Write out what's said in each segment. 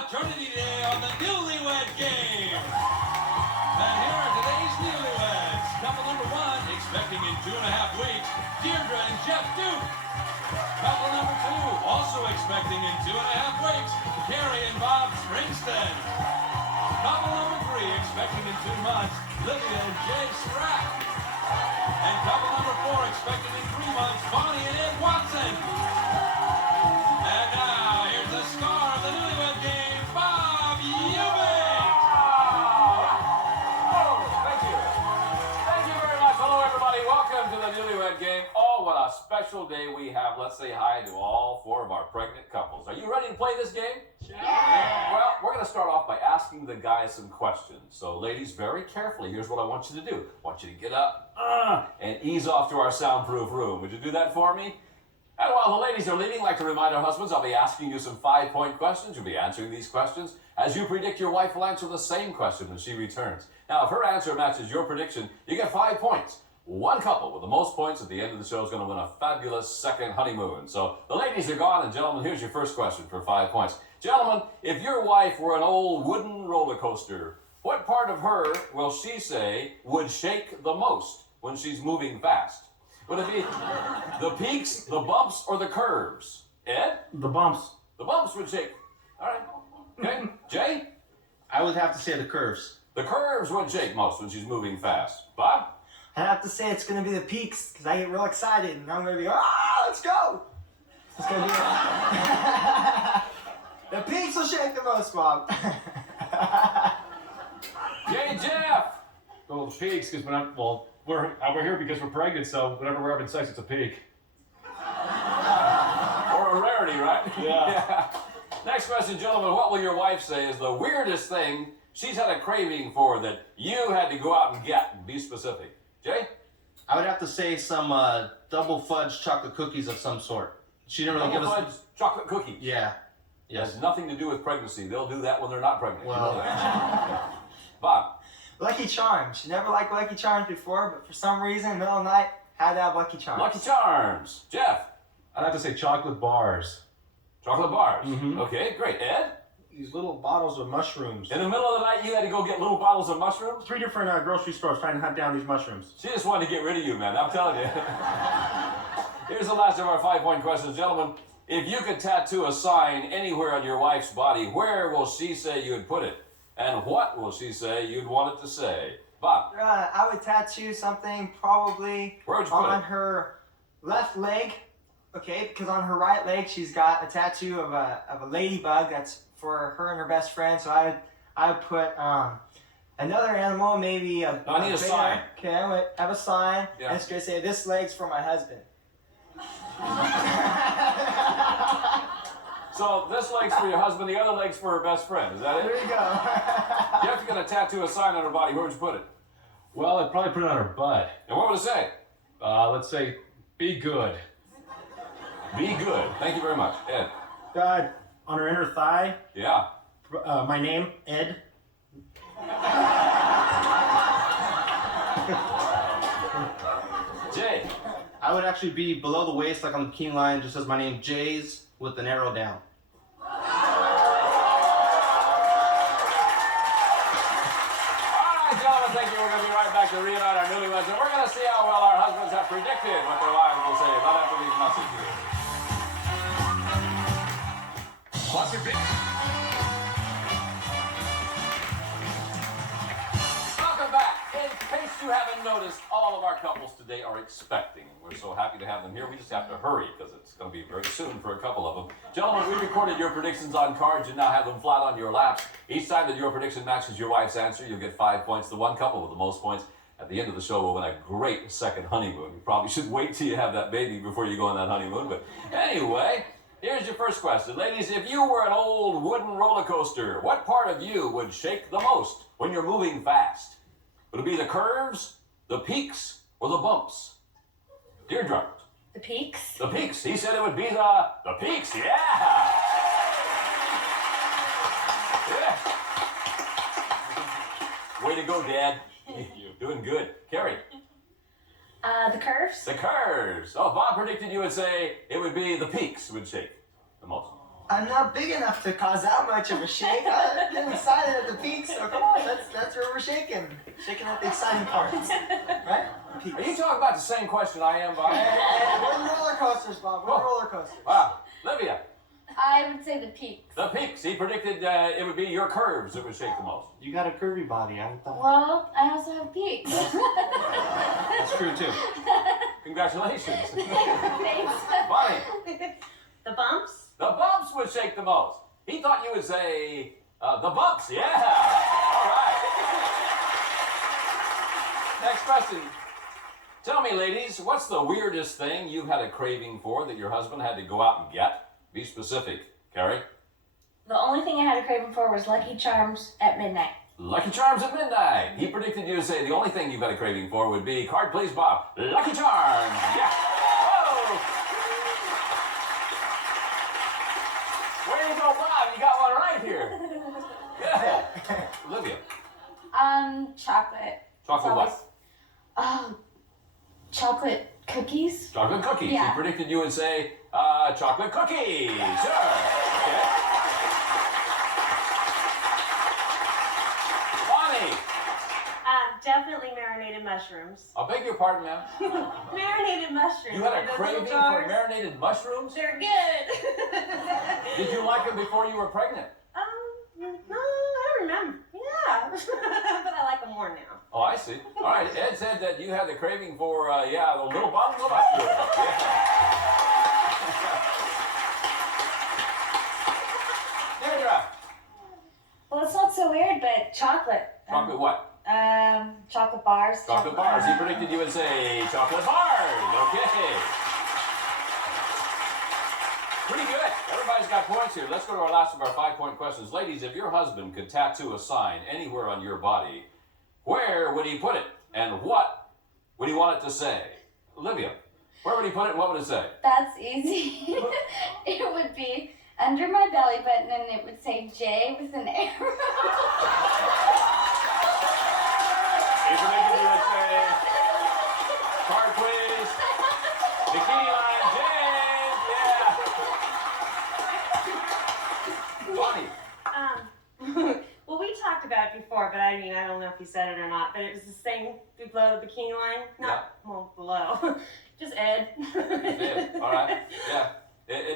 Maternity Day on the Newlywed Game. And here are today's newlyweds. Couple number one, expecting in 2.5 weeks, Deirdre and Jeff Duke. Couple number two, also expecting in 2.5 weeks, Carrie and Bob Springston. Couple number three, expecting in 2 months, Lydia and Jay Spratt. And couple number four, expecting in 3 months, Bonnie and Ed Watson. And now, here's the star of the Newlywed Game, Bob Eubanks. Oh, thank you. Thank you very much. Hello, everybody. Welcome to the Newlywed Game. Oh, what a special day we have. Let's say hi to all 4 of our pregnant couples. Are you ready to play this game? Yeah. Well, we're going to start off by asking the guys some questions. So, ladies, very carefully, here's what I want you to do. I want you to get up and ease off to our soundproof room. Would you do that for me? And while the ladies are leading, I'd like to remind our husbands, I'll be asking you some 5-point questions. You'll be answering these questions. As you predict, your wife will answer the same question when she returns. Now, if her answer matches your prediction, you get 5 points. One couple with the most points at the end of the show is going to win a fabulous second honeymoon. So the ladies are gone, and gentlemen, here's your first question for 5 points. Gentlemen, if your wife were an old wooden roller coaster, what part of her will she say would shake the most when she's moving fast? Would it be the peaks, the bumps, or the curves? Ed? The bumps. The bumps would shake. All right. Okay. Jay? I would have to say the curves. The curves would shake most when she's moving fast. Bob? I have to say it's going to be the peaks because I get real excited and I'm going to be, let's go. It's going to be the peaks will shake the most, Bob. Jay, Jeff? Well, the peaks, because we're here because we're pregnant, so whenever we're having sex, it's a peak. Or a rarity, right? Yeah. Next question, gentlemen. What will your wife say is the weirdest thing she's had a craving for that you had to go out and get? Be specific. Jay? I would have to say some double fudge chocolate cookies of some sort. She didn't really give Double us. fudge chocolate cookies. Yeah. It has nothing to do with pregnancy. They'll do that when they're not pregnant. Well. You know that. Bob? Lucky Charms. She never liked Lucky Charms before, but for some reason, middle of the night, had to have Lucky Charms. Lucky Charms. Jeff? I'd have to say chocolate bars. Chocolate bars. Mm-hmm. Okay, great. Ed? These little bottles of mushrooms. In the middle of the night, you had to go get little bottles of mushrooms? 3 different grocery stores trying to hunt down these mushrooms. She just wanted to get rid of you, man. I'm telling you. Here's the last of our 5-point questions. Gentlemen, if you could tattoo a sign anywhere on your wife's body, where will she say you'd put it? And what will she say you'd want it to say? Bob? I would tattoo something probably Where would you put on it? her left leg. Okay, because on her right leg, she's got a tattoo of a ladybug that's for her and her best friend. So I would put another animal, maybe a. I need a sign. Okay, I would have a sign. Yeah. And it's gonna say, "This leg's for my husband." So this leg's for your husband, the other leg's for her best friend. Is that it? There you go. Jeff, you're going to tattoo a sign on her body. Where would you put it? Well, I'd probably put it on her butt. And what would it say? Let's say, be good. Be good. Thank you very much. Ed? God, on her inner thigh, Yeah. my name, Ed. Jay? I would actually be below the waist, like on the bikini line, just as my name, Jays, with an arrow down. All right, gentlemen, thank you. We're going to be right back to reunite our newlyweds, and we're going to see how well our husbands have predicted what their wives will say right after these messages. BUZZR Big. Welcome back. In case you haven't noticed, all of our couples today are expecting. We're so happy to have them here. We just have to hurry because it's going to be very soon for a couple of them. Gentlemen, we recorded your predictions on cards. You now have them flat on your laps. Each time that your prediction matches your wife's answer, you'll get 5 points. The one couple with the most points at the end of the show will win a great second honeymoon. You probably should wait till you have that baby before you go on that honeymoon. But anyway, here's your first question. Ladies, if you were an old wooden roller coaster, what part of you would shake the most when you're moving fast? Would it be the curves, the peaks, or the bumps? Deirdre? The peaks. The peaks. He said it would be the peaks. Yeah. Yeah. Way to go, Dad. You're doing good. Carrie? The curves. The curves. Oh, Bob predicted you would say it would be the peaks would shake the most. I'm not big enough to cause that much of a shake. I'm getting excited at the peaks, so come on, that's where we're shaking. Shaking at the exciting parts, right? Peaks. Are you talking about the same question I am, Bob? And we're roller coasters, Bob. We're roller coasters. Wow. Livia, I would say the peaks. the peaks. He predicted it would be your curves that would shake the most. You got a curvy body. I thought. Well, I also have peaks. That's true too. Congratulations. Thanks. Bonnie, The bumps? the bumps would shake the most. He thought you would say the bumps. Yeah. All right. Next question. Tell me, ladies, what's the weirdest thing you've had a craving for that your husband had to go out and get? Be specific. Carrie? The only thing I had a craving for was Lucky Charms at midnight. Lucky Charms at midnight. He predicted you to say the only thing you've got a craving for would be, card please, Bob, Lucky Charms. Yeah. Whoa. Way to go, Bob. You got one right here. Good. Olivia. Chocolate. Chocolate what? Oh, chocolate cookies? Chocolate cookies. Yeah. He predicted you would say, chocolate cookies. Sure. Okay. Bonnie. Definitely marinated mushrooms. I beg your pardon, ma'am. Marinated mushrooms. You had a Those craving little for jars. marinated mushrooms? They're good. Did you like them before you were pregnant? No, I don't remember. Yeah, but I like them more now. Oh, I see. All right, Ed said that you had the craving for, the little bottles of mushrooms. Yeah. Deirdre. Well, it's not so weird, but chocolate. Chocolate what? Chocolate bars. Chocolate bars. He predicted you would say chocolate bars. Okay. Pretty good. Everybody's got points here. Let's go to our last of our 5-point questions. Ladies, if your husband could tattoo a sign anywhere on your body, where would he put it? And what would he want it to say? Olivia, where would he put it and what would it say? That's easy. It would be under my belly button and it would say J with an arrow. He predicted you would say, card please, bikini line, James, yeah. Bonnie. Well, we talked about it before, but I don't know if he said it or not, but it was the same below the bikini line. Not, well, below. Just Ed. Ed, all right, yeah.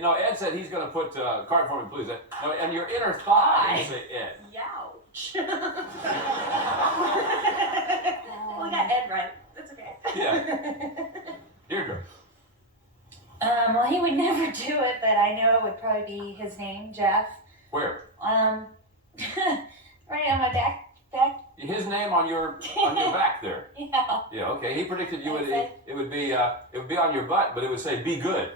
No, Ed said he's going to put, card for me, please. Ed. No, and your inner thigh, you say Ed. Youch. Well, we got Ed right. That's okay. Yeah. Deirdre. Well, he would never do it, but I know it would probably be his name, Jeff. Where? Right on my back. His name on your back there. Yeah. Yeah, okay. He predicted you would it would be on your butt, but it would say be good.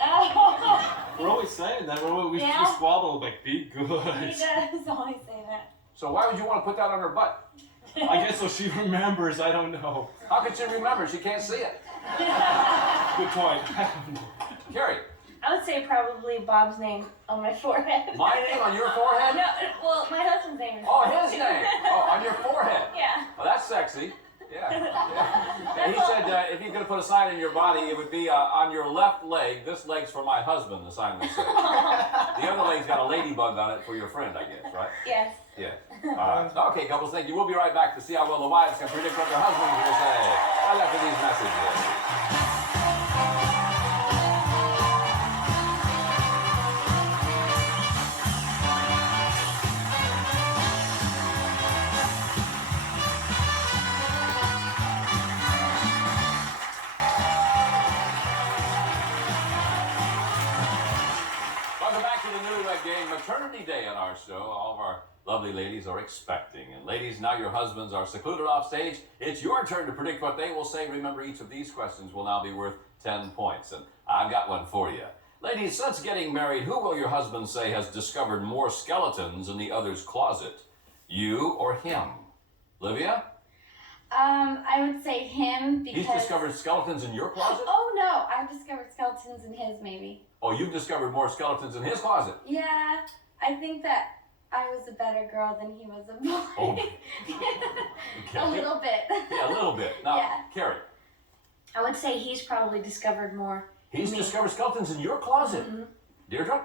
Oh. We're always saying that. We Yeah. squabble like, be good. He does always say that. So why would you want to put that on her butt? I guess so she remembers. I don't know. How could she remember? She can't see it. Good point. Carrie, I would say probably Bob's name on my forehead. my name on your forehead? No, well, my husband's name is Oh, his name. Oh, on your forehead. Yeah. Oh, that's sexy. Yeah. And he said if he's going to put a sign in your body, it would be on your left leg. This leg's for my husband, the sign would say. The other leg's got a ladybug on it for your friend, I guess, right? Yes. Yeah. All right. Okay, couples, thank you. We'll be right back to see how well the wives can predict what their husbands will say right after these messages. Welcome back to the Newlywed Game Maternity Day on our show. All of our lovely ladies are expecting. And ladies, now your husbands are secluded off stage. It's your turn to predict what they will say. Remember, each of these questions will now be worth 10 points. And I've got one for you. Ladies, since getting married, who will your husband say has discovered more skeletons in the other's closet? You or him? Olivia? I would say him because... He's discovered skeletons in your closet? Oh, no. I've discovered skeletons in his, maybe. Oh, you've discovered more skeletons in his closet? Yeah. I think that I was a better girl than he was a boy. Oh. Okay. A little bit. Yeah, a little bit. Now, Yeah. Carrie. I would say he's probably discovered more. He's Me. discovered skeletons in your closet. Mhm. Deirdre?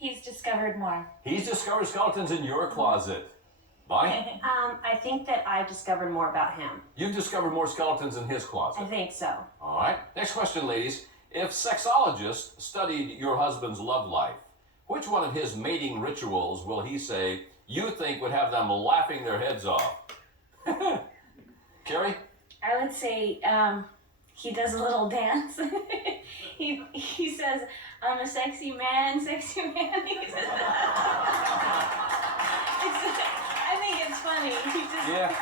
He's discovered more. He's discovered skeletons in your closet. Bonnie? I think that I've discovered more about him. You've discovered more skeletons in his I closet. think so. All right. Next question, ladies. If sexologists studied your husband's love life, which one of his mating rituals will he say you think would have them laughing their heads off? Carrie? I would say he does a little dance. he says, "I'm a sexy man, sexy man." He says, I think it's funny. He just, Yeah.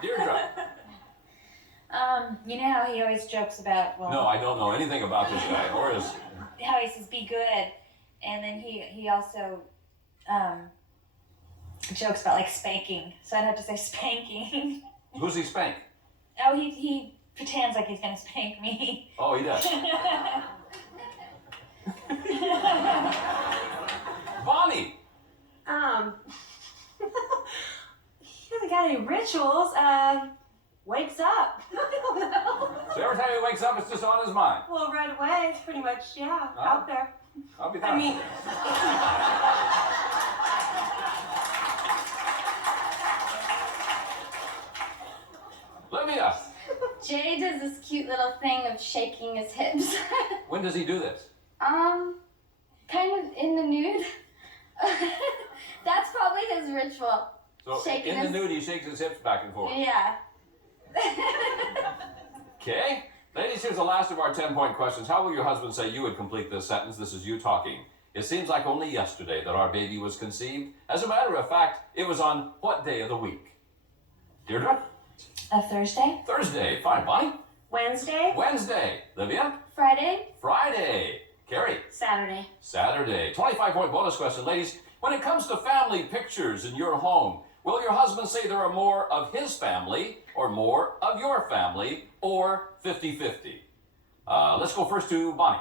Deirdre? You know how he always jokes about, well, No, I don't know anything about this guy. Or is how he says, be good. And then he also jokes about like spanking. So I'd have to say spanking. who's he spank? Oh, he pretends like he's gonna spank me. Oh, he does. Bonnie? He hasn't got any rituals. Wakes up. I don't know. So every time he wakes up, it's just on his mind. Well, right away, it's pretty much, out there. I'll be I done. mean, Olivia, Jay does this cute little thing of shaking his hips. when does he do this? Kind of in the nude. That's probably his ritual. So Shaking in the his- nude, he shakes his hips back and forth. Yeah. Okay. Ladies, here's the last of our 10-point questions. How will your husband say you would complete this sentence? This is you talking. It seems like only yesterday that our baby was conceived. As a matter of fact, it was on what day of the week? Deirdre? A Thursday? Thursday. Fine. Bonnie? Wednesday, Wednesday. Livia? Friday? Friday. Carrie? Saturday. Saturday. 25-point bonus question. Ladies, when it comes to family pictures in your home, will your husband say there are more of his family or more of your family or 50-50? Let's go first to Bonnie.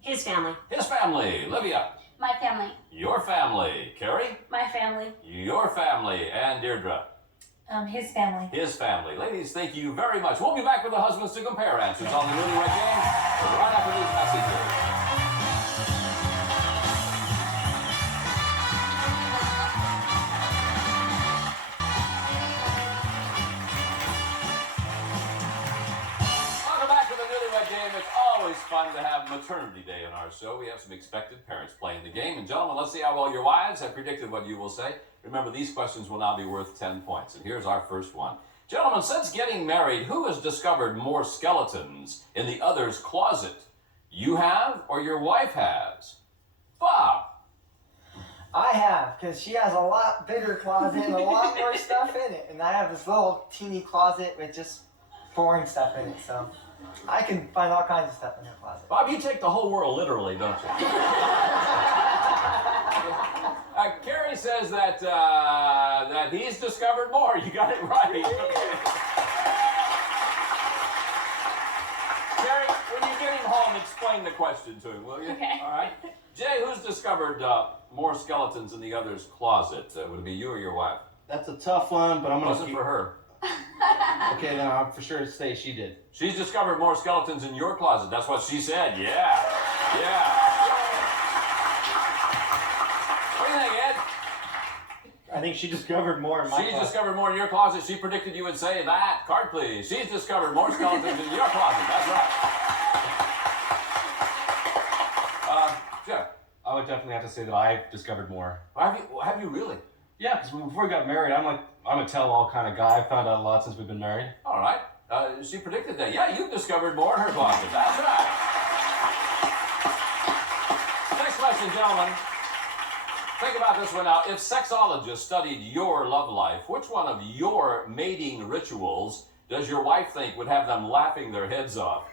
His family. His family. Livia. My family. Your family. Carrie. my family. Your family. And Deirdre. His family. His family. Ladies, thank you very much. We'll be back with the husbands to compare answers on the Newlywed Game right after these messages. Welcome back to the Newlywed Game. It's always fun to have Maternity Day on our show. We have some expected parents playing the game. And gentlemen, let's see how well your wives have predicted what you will say. Remember, these questions will now be worth 10 points. And here's our first one. Gentlemen, since getting married, who has discovered more skeletons in the other's closet? You have or your wife has? Bob. I have, because she has a lot bigger closet and a lot more stuff in it. And I have this little teeny closet with just boring stuff in it. So I can find all kinds of stuff in her closet. Bob, you take the whole world literally, don't you? Carrie says that that he's discovered more. You got it right. Okay. Carrie, when you get him home, explain the question to him, will you? Okay. All right. Jay, who's discovered more skeletons in the other's closet? Would it be you or your wife? That's a tough one, but I'm gonna Wasn't keep... for her. Okay, then I'll for sure say she did. She's discovered more skeletons in your closet. That's what she said. Yeah. Yeah. What do you think, Ed? I think she discovered more in my She's closet. discovered more in your closet. She predicted you would say that. Card, please. She's discovered more skeletons in your closet. That's right. Jeff, I would definitely have to say that I've discovered more. have you really? Yeah, because before we got married, I'm a tell-all kind of guy. I found out a lot since we've been married. All right. She predicted that. Yeah, you've discovered more in her closet. That's right. Next question, gentlemen. Think about this one now. If sexologists studied your love life, which one of your mating rituals does your wife think would have them laughing their heads off?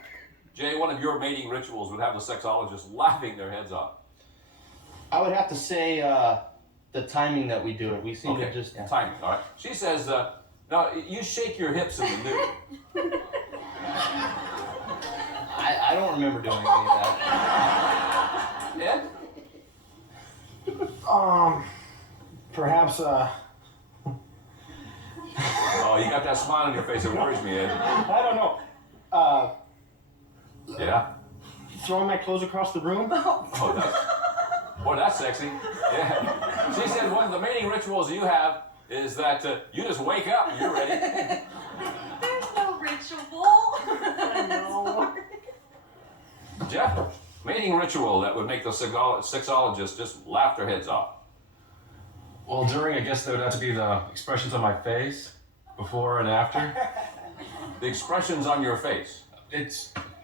Jay, one of your mating rituals would have the sexologists laughing their heads off. I would have to say the timing that we do it. We seem to just... Timing, all right. She says, no, you shake your hips in the nude. I don't remember doing any of that. Ed? Perhaps, Oh, you got that smile on your face. It worries me, Ed. I don't know. Yeah? Throwing my clothes across the room? Oh, that's... Boy, that's sexy. Yeah. She said one of the mating rituals you have is that you just wake up and you're ready. There's no ritual. I know. Jeff, mating ritual that would make the sexologists just laugh their heads off. Well, during, I guess there would have to be the expressions on my face, before and after. The expressions on your face.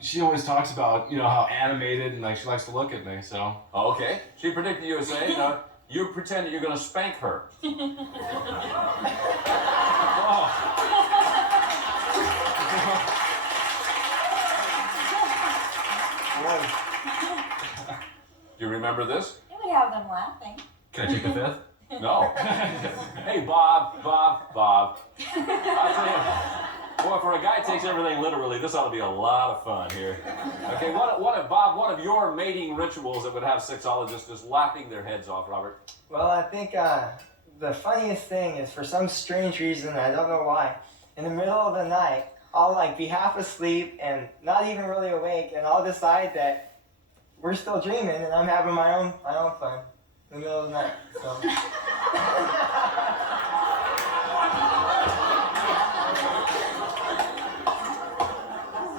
She always talks about, how animated and like she likes to look at me, so. Okay. She predicted you would say, you pretend that you're going to spank her. Do you remember this? It would have them laughing. Can I take the fifth? No. Hey, Bob. I'll tell you, boy, for a guy who takes everything literally, this ought to be a lot of fun here. Okay, Bob, one of your mating rituals that would have sexologists just laughing their heads off, Robert? Well, I think the funniest thing is, for some strange reason, I don't know why, in the middle of the night, I'll like be half asleep and not even really awake, and I'll decide that we're still dreaming and I'm having my own fun in the middle of the night. So.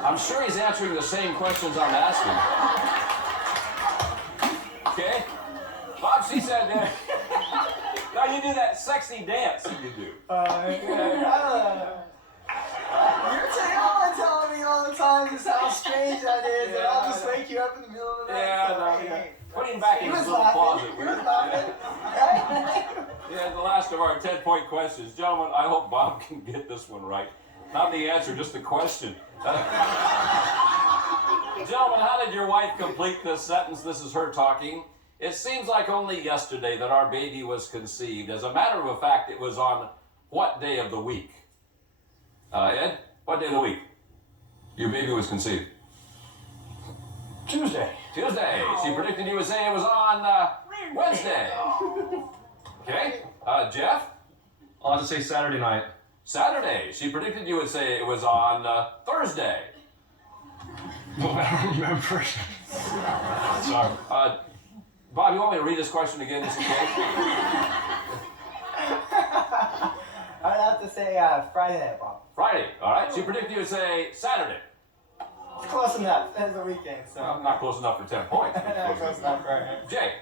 I'm sure he's answering the same questions I'm asking. Okay? Bob, she said that. Now you do that sexy dance you do. You're telling me all the time just how strange that is, and I'll just wake you up in the middle of the night. Yeah. Put him back in his little closet. He was laughing. Yeah, the last of our 10-point questions. Gentlemen, I hope Bob can get this one right. Not the answer, just the question. Gentlemen, how did your wife complete this sentence? This is her talking. It seems like only yesterday that our baby was conceived. As a matter of fact, it was on what day of the week? Ed, what day of the week? Your baby was conceived. Tuesday. Tuesday. She predicted you would say it was on Wednesday. Okay. Jeff? I'll have to say Saturday night. Saturday. She predicted you would say it was on Thursday. Oh, I don't remember. Sorry. Bob, you want me to read this question again, just in case? I'd have to say Friday night, Bob. Friday. All right. She predicted you would say Saturday. It's close enough. It's the weekend, so. Well, not close enough for 10 points. Close enough, right? Jay.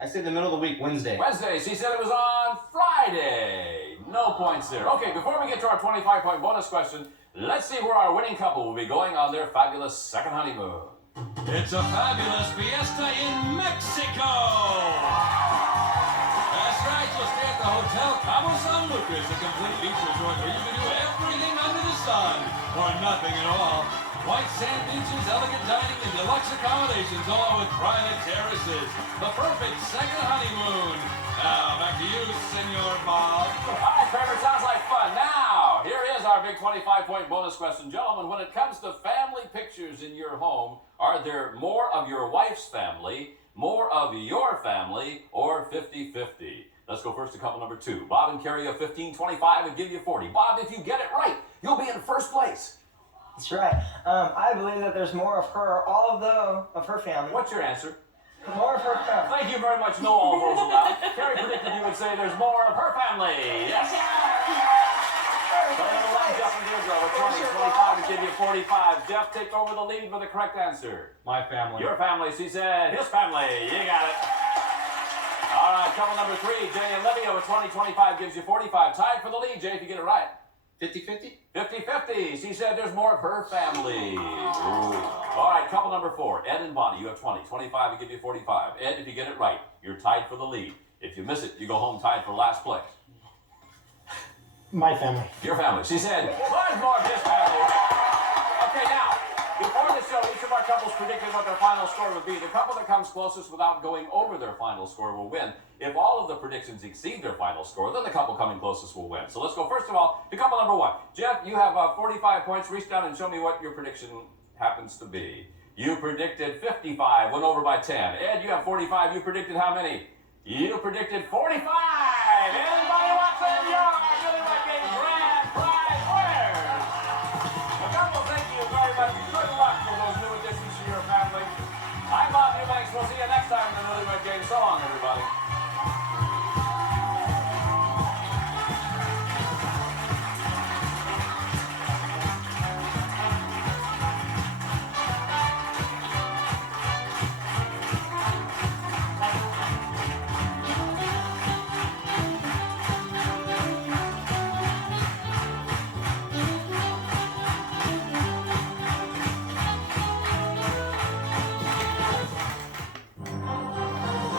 I say the middle of the week, Wednesday. Wednesday. She said it was on Friday. No points there. Okay, before we get to our 25-point bonus question, let's see where our winning couple will be going on their fabulous second honeymoon. It's a fabulous fiesta in Mexico. That's right, you'll stay at the Hotel Cabo San Lucas, a complete beach resort where you can do everything under the sun for nothing at all. White sand beaches, elegant dining, and deluxe accommodations, along with private terraces. The perfect second honeymoon. Now, back to you, Senor Bob. All right, Kramer, sounds like fun. Now, here is our big 25-point bonus question. Gentlemen, when it comes to family pictures in your home, are there more of your wife's family, more of your family, or 50-50? Let's go first to couple number 2. Bob and Carrie have 15, 25, and give you 40. Bob, if you get it right, you'll be in first place. That's right. I believe that there's more of her, of her family. What's your answer? More of her family. Thank you very much. No all those allowed. Carrie predicted you would say there's more of her family. Yes. Jeff and Deirdre with 20, 25 to give you 45. Jeff, take over the lead with the correct answer. My family. Your family. She said his family. You got it. All right, couple number 3. Jay and Livia with 20, 25 gives you 45. Tied for the lead, Jay, if you get it right. 50-50? 50-50. She said there's more of her family. Ooh. All right, couple number 4. Ed and Bonnie, you have 20. 25 to give you 45. Ed, if you get it right, you're tied for the lead. If you miss it, you go home tied for last place. My family. Your family. She said, there's more of his family. Okay, now, before the show, each of our couples predicted what their final score would be. The couple that comes closest without going over their final score will win. If all of the predictions exceed their final score, then the couple coming closest will win. So let's go first of all to couple number 1. Jeff, you have 45 points. Reach down and show me what your prediction happens to be. You predicted 55, went over by 10. Ed, you have 45. You predicted how many? You predicted 45. Anybody wants to your Newlywed Game grand prize winners? The couple, thank you very much. Good luck for those new additions to your family. I'm Bob Eubanks. We'll see you next time in the Newlywed Game. So long.